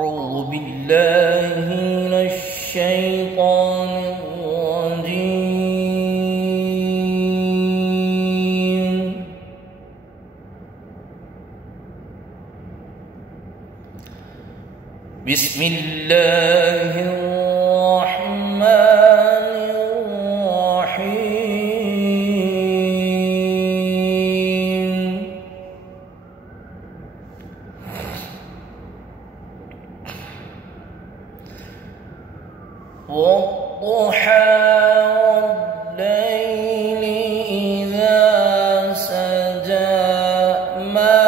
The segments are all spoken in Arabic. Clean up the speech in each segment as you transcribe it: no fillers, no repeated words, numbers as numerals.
أعوذ بالله من الشيطان الرجيم. بسم الله الرحمن الرحيم. والضحى والليل إذا سجى ما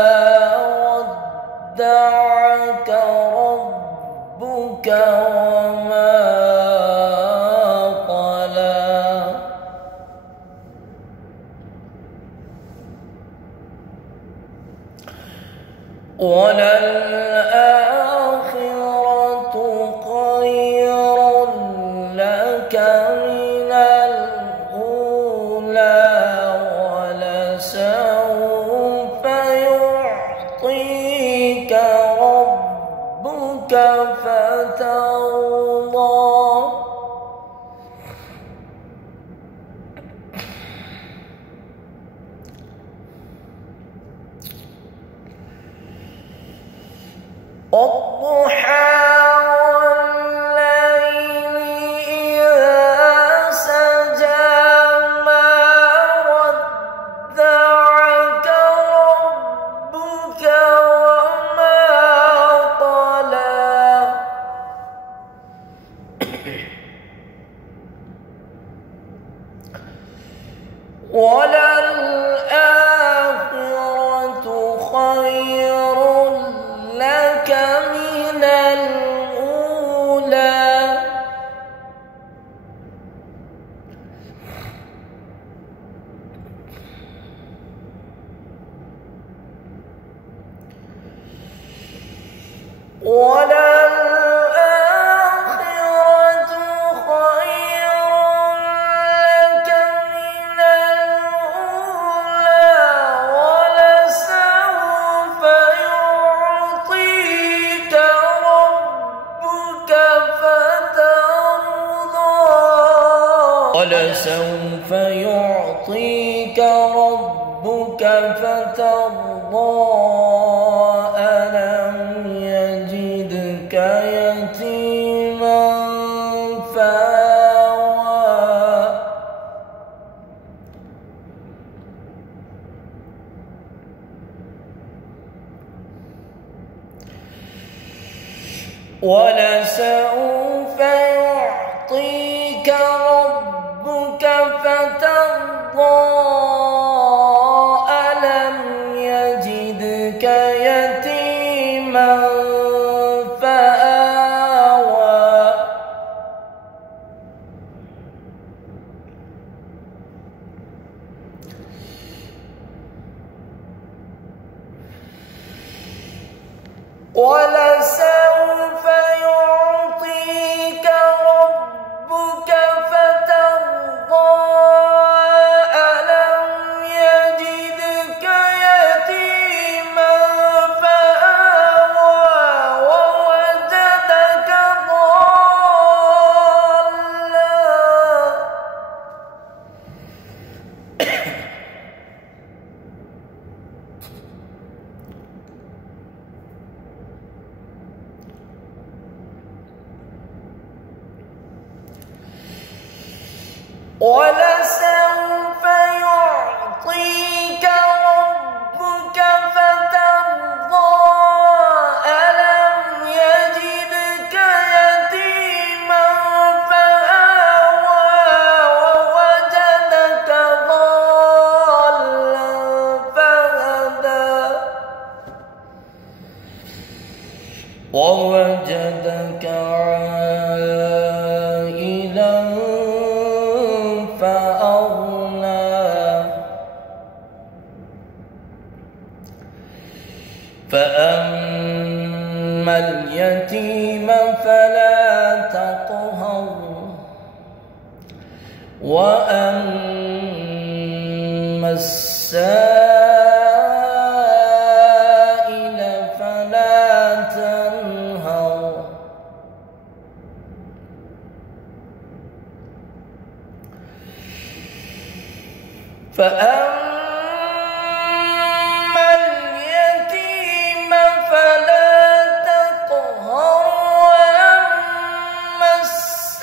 ودعك ربك وما قلى وللآخرة خير لك من الأولى ولسوف يعطيك ربك فترضى والضحى والليل إذا سجى ما ودعك ربك وما قلى وللآخرة خير لك من الأولى وللآخرة خير لك من الأولى ولسوف يعطيك ربك فترضى ولسوف يعطيك ربك فترضى ألم يجدك يتيما فآوى ولسوف يعطيك ربك فترضى ألم يجدك يتيما فآوى ولسوف يعطيك ربك فترضى ألم يجدك يتيما فآوى ووجدك ضالا ولسوف يعطيك ربك فترضى ألم يجدك يتيما فآوى ووجدك ضالا فهدى ووجدك عائلا فأغنى فأما اليتيم فلا تقهر وأما السائل فلا تنهر فأما اليتيم فلا تقهر وأما السائل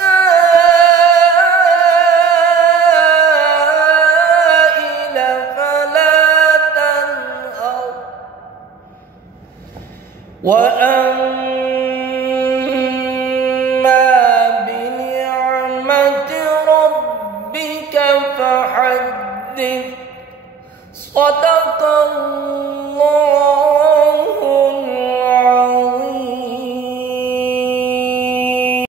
فلا تنهر وأما بنعمة ربك فحدث. صدق الله.